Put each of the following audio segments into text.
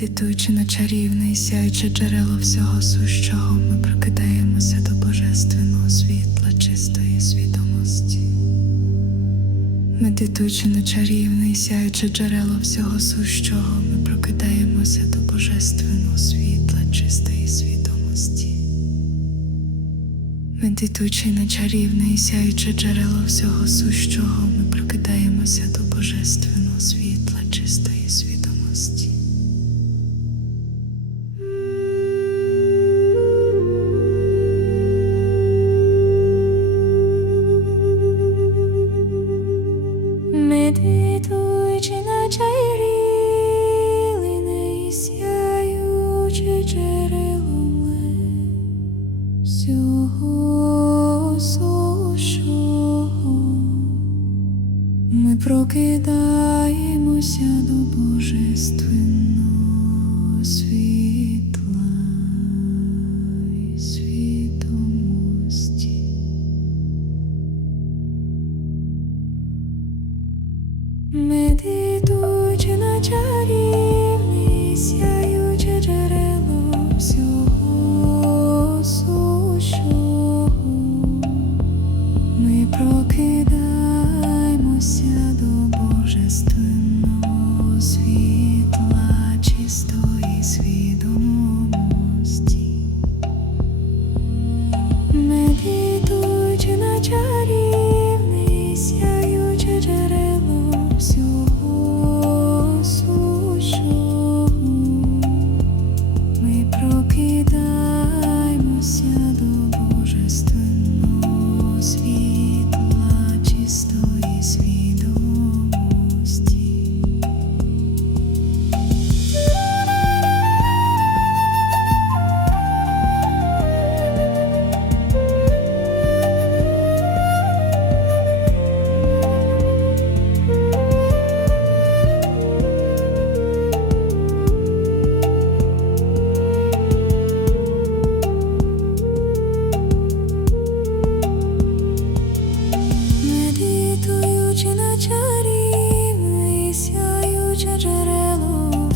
Медитуючи на чарівне і сяюче джерело всього сущого, ми прокидаємося до божественного світла чистої свідомості. Медитуючи на чарівне і сяюче джерело всього сущого, ми прокидаємося до божественного світла чистої свідомості. Медитуючи на чарівне і сяюче джерело всього сущого, ми прокидаємося до божественного світла чистої прокидаємося до божественного світла і свідомості. Медитуючи на чарівне і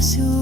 джерело